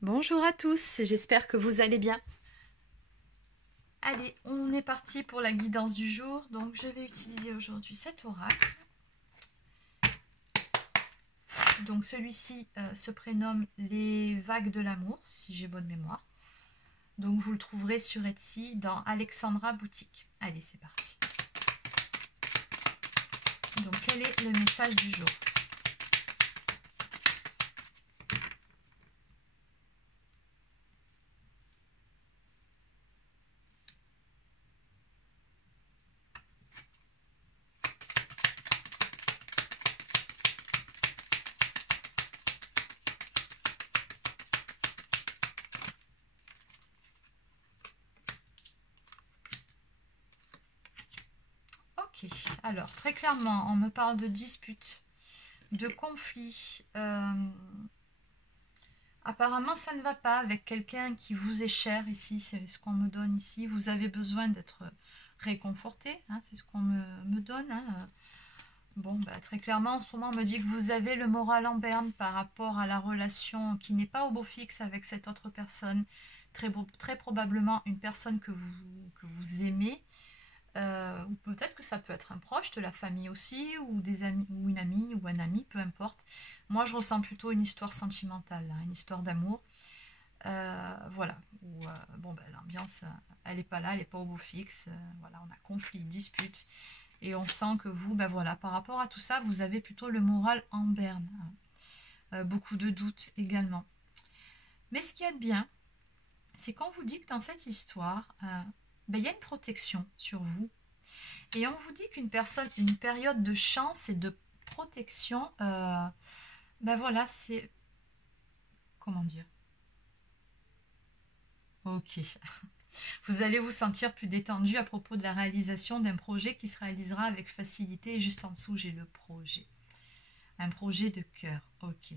Bonjour à tous, j'espère que vous allez bien. Allez, on est parti pour la guidance du jour. Donc je vais utiliser aujourd'hui cet oracle. Donc celui-ci se prénomme Les Vagues de l'amour, si j'ai bonne mémoire. Donc vous le trouverez sur Etsy dans Alexandra Boutique. Allez, c'est parti. Donc quel est le message du jour? Ok, alors très clairement, on me parle de disputes, de conflits. Apparemment, ça ne va pas avec quelqu'un qui vous est cher ici, c'est ce qu'on me donne ici. Vous avez besoin d'être réconforté, hein, c'est ce qu'on me donne. Hein. Bon, bah, très clairement, en ce moment, on me dit que vous avez le moral en berne par rapport à la relation qui n'est pas au beau fixe avec cette autre personne. Très probablement une personne que vous aimez. Ou peut-être que ça peut être un proche de la famille aussi, ou des amis, ou une amie, ou un ami, peu importe. Moi, je ressens plutôt une histoire sentimentale, hein, une histoire d'amour. Voilà. Où, bon, ben, l'ambiance, elle n'est pas là, elle n'est pas au beau fixe. Voilà, on a conflit, dispute. Et on sent que vous, ben voilà, par rapport à tout ça, vous avez plutôt le moral en berne. Hein. Beaucoup de doutes également. Mais ce qu'il y a de bien, c'est qu'on vous dit que dans cette histoire, ben, il y a une protection sur vous. Et on vous dit qu'une personne, une période de chance et de protection, ben voilà, c'est... Comment dire? Ok. Vous allez vous sentir plus détendu à propos de la réalisation d'un projet qui se réalisera avec facilité. Et juste en dessous, j'ai le projet. Un projet de cœur. Ok.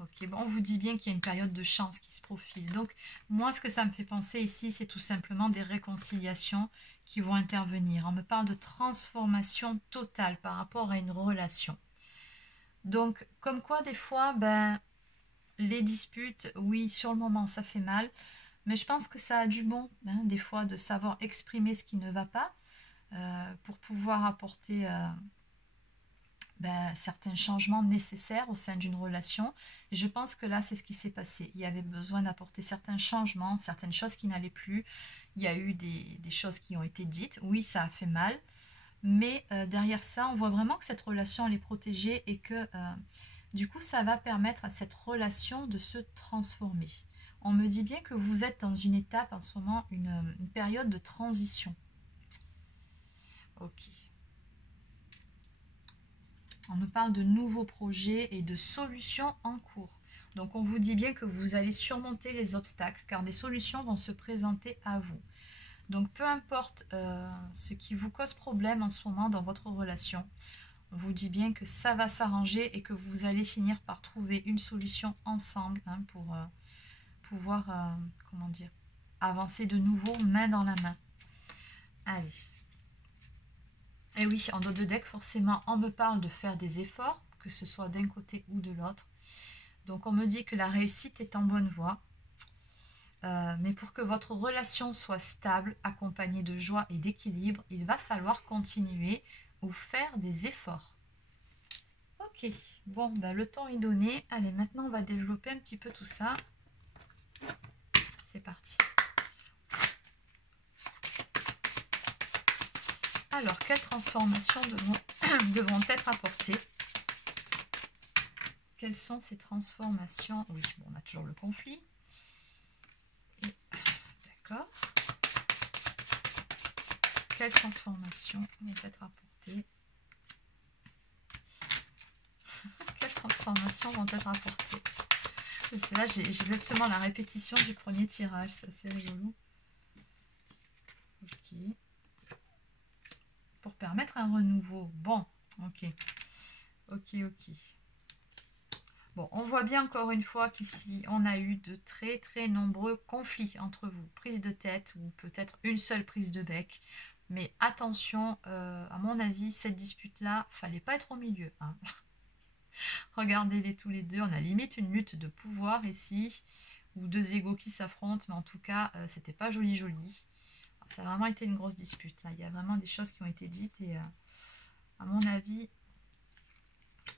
Ok, bon, on vous dit bien qu'il y a une période de chance qui se profile. Donc, moi, ce que ça me fait penser ici, c'est tout simplement des réconciliations qui vont intervenir. On me parle de transformation totale par rapport à une relation. Donc, comme quoi, des fois, ben, les disputes, oui, sur le moment, ça fait mal. Mais je pense que ça a du bon, hein, des fois, de savoir exprimer ce qui ne va pas pour pouvoir apporter ben, certains changements nécessaires au sein d'une relation. Et je pense que là, c'est ce qui s'est passé. Il y avait besoin d'apporter certains changements, certaines choses qui n'allaient plus. Il y a eu des choses qui ont été dites. Oui, ça a fait mal. Mais derrière ça, on voit vraiment que cette relation, elle est protégée et que du coup, ça va permettre à cette relation de se transformer. On me dit bien que vous êtes dans une étape en ce moment, une période de transition. Ok. On me parle de nouveaux projets et de solutions en cours. Donc on vous dit bien que vous allez surmonter les obstacles car des solutions vont se présenter à vous. Donc peu importe ce qui vous cause problème en ce moment dans votre relation, on vous dit bien que ça va s'arranger et que vous allez finir par trouver une solution ensemble hein, pour pouvoir, comment dire, avancer de nouveau main dans la main. Allez. Et oui, en dos de deck, forcément, on me parle de faire des efforts, que ce soit d'un côté ou de l'autre. Donc on me dit que la réussite est en bonne voie. Mais pour que votre relation soit stable, accompagnée de joie et d'équilibre, il va falloir continuer ou faire des efforts. Ok, bon, ben, le temps est donné. Allez, maintenant on va développer un petit peu tout ça. C'est parti. Alors, quelles transformations devront être apportées? Quelles sont ces transformations? Oui, bon, on a toujours le conflit. D'accord. Quelles transformations vont être apportées? Quelles transformations vont être apportées? Là, j'ai exactement la répétition du premier tirage, c'est assez rigolo. Ok. Pour permettre un renouveau. Bon, ok. Ok, ok. Bon, on voit bien encore une fois qu'ici, on a eu de très très nombreux conflits entre vous. Prise de tête ou peut-être une seule prise de bec. Mais attention, à mon avis, cette dispute-là, fallait pas être au milieu. Hein. Regardez-les tous les deux, on a limite une lutte de pouvoir ici, ou deux égos qui s'affrontent, mais en tout cas, c'était pas joli joli. Ça a vraiment été une grosse dispute, là. Il y a vraiment des choses qui ont été dites, et à mon avis,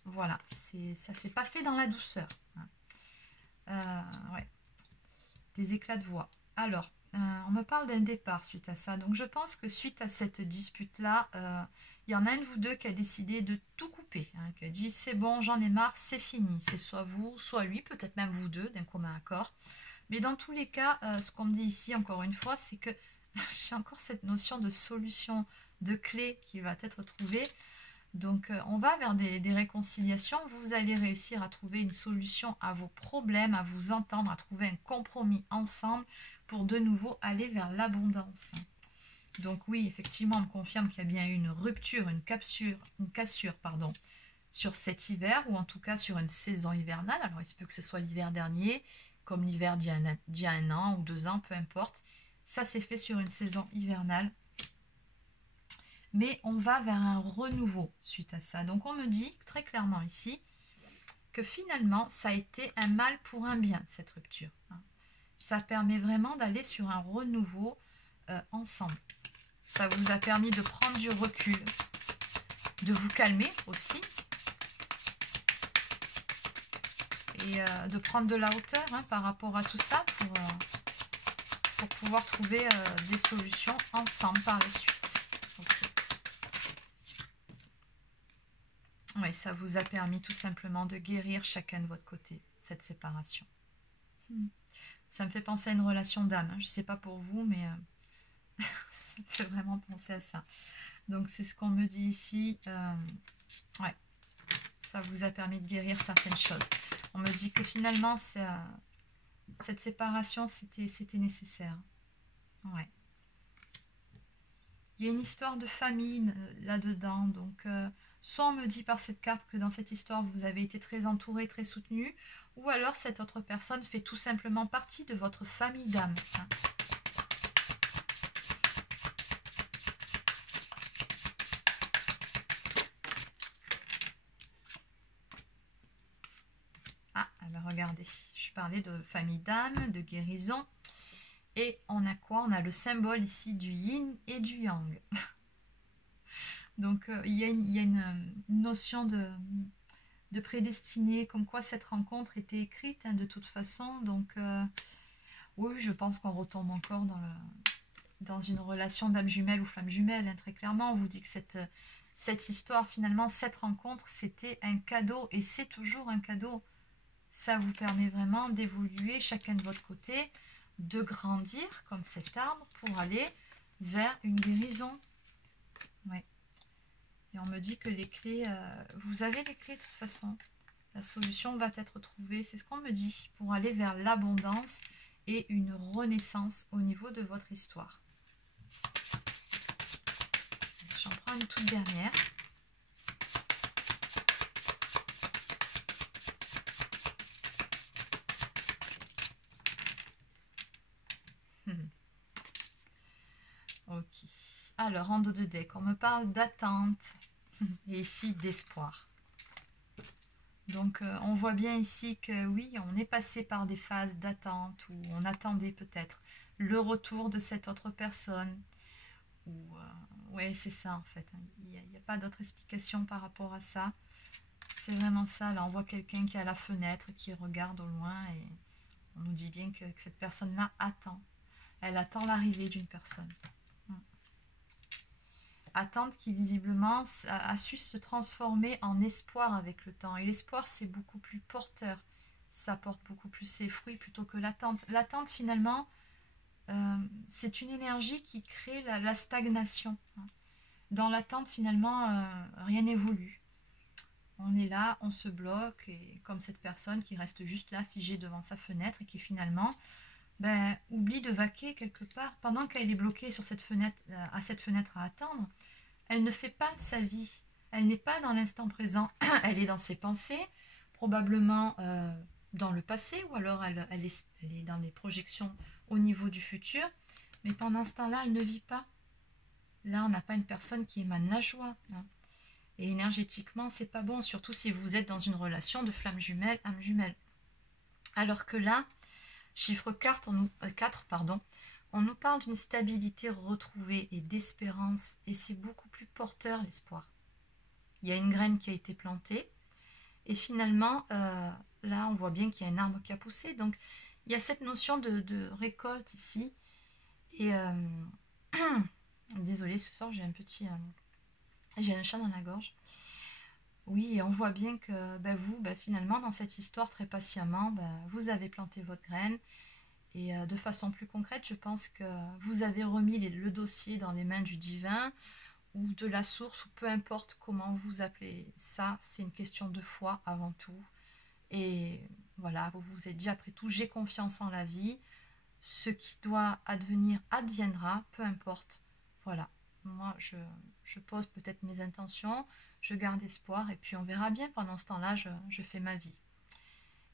voilà, ça s'est pas fait dans la douceur. Ouais. Des éclats de voix. Alors, on me parle d'un départ suite à ça. Donc, je pense que suite à cette dispute-là, il y en a un de vous deux qui a décidé de tout couper. Hein, qui a dit, c'est bon, j'en ai marre, c'est fini. C'est soit vous, soit lui, peut-être même vous deux, d'un commun accord. Mais dans tous les cas, ce qu'on me dit ici, encore une fois, c'est que j'ai encore cette notion de solution, de clé qui va être trouvée. Donc, on va vers des réconciliations. Vous allez réussir à trouver une solution à vos problèmes, à vous entendre, à trouver un compromis ensemble pour de nouveau aller vers l'abondance. Donc oui, effectivement, on me confirme qu'il y a bien eu une rupture, une cassure, pardon, sur cet hiver, ou en tout cas sur une saison hivernale. Alors, il se peut que ce soit l'hiver dernier, comme l'hiver d'il y a un an ou 2 ans, peu importe. Ça s'est fait sur une saison hivernale. Mais on va vers un renouveau suite à ça. Donc on me dit très clairement ici que finalement ça a été un mal pour un bien, cette rupture. Ça permet vraiment d'aller sur un renouveau ensemble. Ça vous a permis de prendre du recul, de vous calmer aussi. Et de prendre de la hauteur par rapport à tout ça pour pouvoir trouver des solutions ensemble par la suite. Okay. Oui, ça vous a permis tout simplement de guérir chacun de votre côté, cette séparation. Ça me fait penser à une relation d'âme. Je ne sais pas pour vous, mais ça me fait vraiment penser à ça. Donc, c'est ce qu'on me dit ici. Ouais, ça vous a permis de guérir certaines choses. On me dit que finalement, cette séparation, c'était nécessaire. Ouais. Il y a une histoire de famille là-dedans, donc soit on me dit par cette carte que dans cette histoire vous avez été très entouré, très soutenu, ou alors cette autre personne fait tout simplement partie de votre famille d'âme. Ah, alors regardez, je parlais de famille d'âme, de guérison, et on a quoi? On a le symbole ici du yin et du yang. Donc, il y a une notion de prédestiné, comme quoi cette rencontre était écrite de toute façon. Donc, oui, je pense qu'on retombe encore dans une relation d'âme jumelle ou flamme jumelle. Très clairement, on vous dit que cette histoire, finalement, cette rencontre, c'était un cadeau. Et c'est toujours un cadeau. Ça vous permet vraiment d'évoluer chacun de votre côté, de grandir comme cet arbre pour aller vers une guérison. Oui. Et on me dit que les clés, vous avez les clés de toute façon. La solution va être trouvée, c'est ce qu'on me dit, pour aller vers l'abondance et une renaissance au niveau de votre histoire. J'en prends une toute dernière. Ok. Alors, en dos de deck, on me parle d'attente et ici d'espoir. Donc, on voit bien ici que oui, on est passé par des phases d'attente où on attendait peut-être le retour de cette autre personne. Oui, c'est ça en fait. Il n'y a pas d'autre explication par rapport à ça. C'est vraiment ça. Là, on voit quelqu'un qui est à la fenêtre, qui regarde au loin et on nous dit bien que cette personne-là attend. Elle attend l'arrivée d'une personne. Attente qui visiblement a su se transformer en espoir avec le temps. Et l'espoir, c'est beaucoup plus porteur. Ça porte beaucoup plus ses fruits plutôt que l'attente. L'attente, finalement, c'est une énergie qui crée la stagnation. Dans l'attente, finalement, rien n'est voulu. On est là, on se bloque, et comme cette personne qui reste juste là, figée devant sa fenêtre, et qui finalement oublie de vaquer quelque part. Pendant qu'elle est bloquée sur cette fenêtre, à cette fenêtre à attendre, elle ne fait pas sa vie. Elle n'est pas dans l'instant présent. Elle est dans ses pensées, probablement dans le passé, ou alors elle est dans les projections au niveau du futur. Mais pendant ce temps-là, elle ne vit pas. Là, on n'a pas une personne qui émane la joie. Et énergétiquement, c'est pas bon, surtout si vous êtes dans une relation de flamme jumelle, âme jumelle. Alors que là, chiffre 4, 4 pardon, on nous parle d'une stabilité retrouvée et d'espérance, et c'est beaucoup plus porteur l'espoir. Il y a une graine qui a été plantée, et finalement, là, on voit bien qu'il y a un arbre qui a poussé, donc il y a cette notion de récolte ici, et désolée, ce soir j'ai un petit... j'ai un chat dans la gorge. Oui, et on voit bien que vous, finalement, dans cette histoire, très patiemment, vous avez planté votre graine. Et de façon plus concrète, je pense que vous avez remis le dossier dans les mains du divin ou de la source, ou peu importe comment vous appelez ça. C'est une question de foi avant tout. Et voilà, vous vous êtes dit, après tout, j'ai confiance en la vie. Ce qui doit advenir adviendra, peu importe. Voilà, moi je pose peut-être mes intentions, je garde espoir et puis on verra bien. Pendant ce temps-là, je fais ma vie.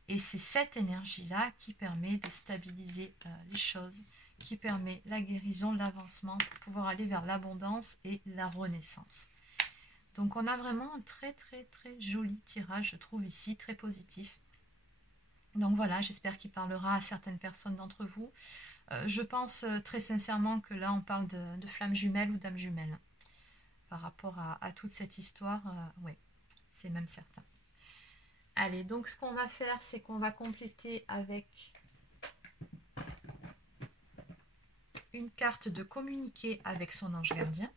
Et c'est cette énergie-là qui permet de stabiliser les choses, qui permet la guérison, l'avancement pour pouvoir aller vers l'abondance et la renaissance. Donc on a vraiment un très très très joli tirage, je trouve ici, très positif. Donc voilà, j'espère qu'il parlera à certaines personnes d'entre vous. Je pense très sincèrement que là on parle de flamme jumelle ou d'âme jumelle. Par rapport à toute cette histoire, oui, c'est même certain. Allez, donc ce qu'on va faire, c'est qu'on va compléter avec une carte de communiquer avec son ange gardien.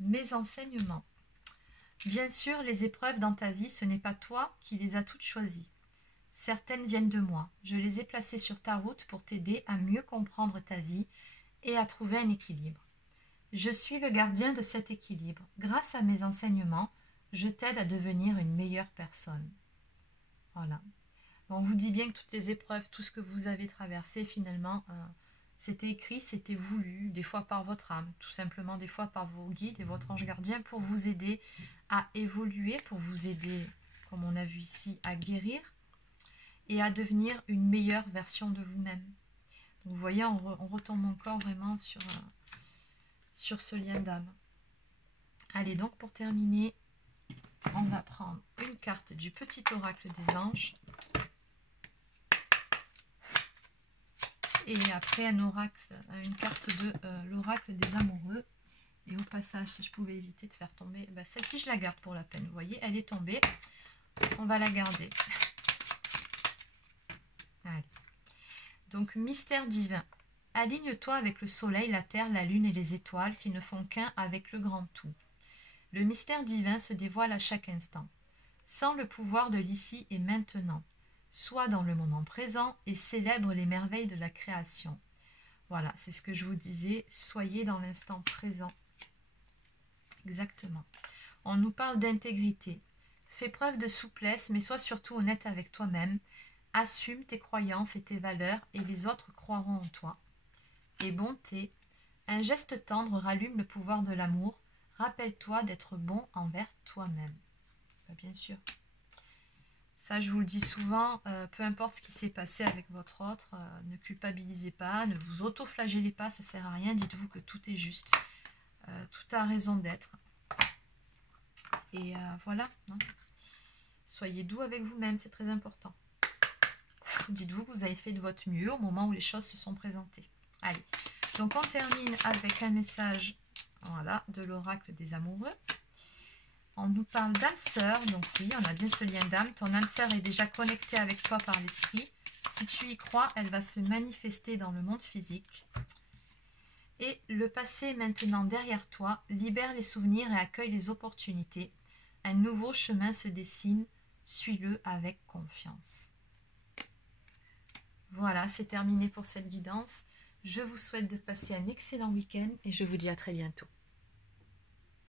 Mes enseignements. Bien sûr, les épreuves dans ta vie, ce n'est pas toi qui les as toutes choisies. Certaines viennent de moi. Je les ai placées sur ta route pour t'aider à mieux comprendre ta vie et à trouver un équilibre. Je suis le gardien de cet équilibre. Grâce à mes enseignements, je t'aide à devenir une meilleure personne. Voilà. On vous dit bien que toutes les épreuves, tout ce que vous avez traversé, finalement, c'était écrit, c'était voulu, des fois par votre âme, tout simplement des fois par vos guides et votre ange gardien pour vous aider à évoluer, pour vous aider, comme on a vu ici, à guérir et à devenir une meilleure version de vous-même. Vous voyez, on retombe encore vraiment sur ce lien d'âme. Allez, donc pour terminer, on va prendre une carte du petit oracle des anges. Et après un oracle, une carte de l'oracle des amoureux. Et au passage, si je pouvais éviter de faire tomber, celle-ci je la garde pour la peine. Vous voyez, elle est tombée. On va la garder. Allez. Donc, mystère divin. Aligne-toi avec le soleil, la terre, la lune et les étoiles qui ne font qu'un avec le grand tout. Le mystère divin se dévoile à chaque instant. Sens le pouvoir de l'ici et maintenant. Sois dans le moment présent et célèbre les merveilles de la création. Voilà, c'est ce que je vous disais. Soyez dans l'instant présent. Exactement. On nous parle d'intégrité. Fais preuve de souplesse, mais sois surtout honnête avec toi-même. Assume tes croyances et tes valeurs et les autres croiront en toi. Et bonté, un geste tendre rallume le pouvoir de l'amour. Rappelle-toi d'être bon envers toi-même. Bien sûr. Ça, je vous le dis souvent, peu importe ce qui s'est passé avec votre autre, ne culpabilisez pas, ne vous auto-flagellez pas, ça ne sert à rien. Dites-vous que tout est juste. Tout a raison d'être. Et voilà. Non, soyez doux avec vous-même, c'est très important. Dites-vous que vous avez fait de votre mieux au moment où les choses se sont présentées. Allez, donc on termine avec un message, voilà, de l'oracle des amoureux. On nous parle d'âme sœur, donc oui, on a bien ce lien d'âme. Ton âme sœur est déjà connectée avec toi par l'esprit. Si tu y crois, elle va se manifester dans le monde physique. Et le passé est maintenant derrière toi. Libère les souvenirs et accueille les opportunités. Un nouveau chemin se dessine. Suis-le avec confiance. Voilà, c'est terminé pour cette guidance. Je vous souhaite de passer un excellent week-end et je vous dis à très bientôt.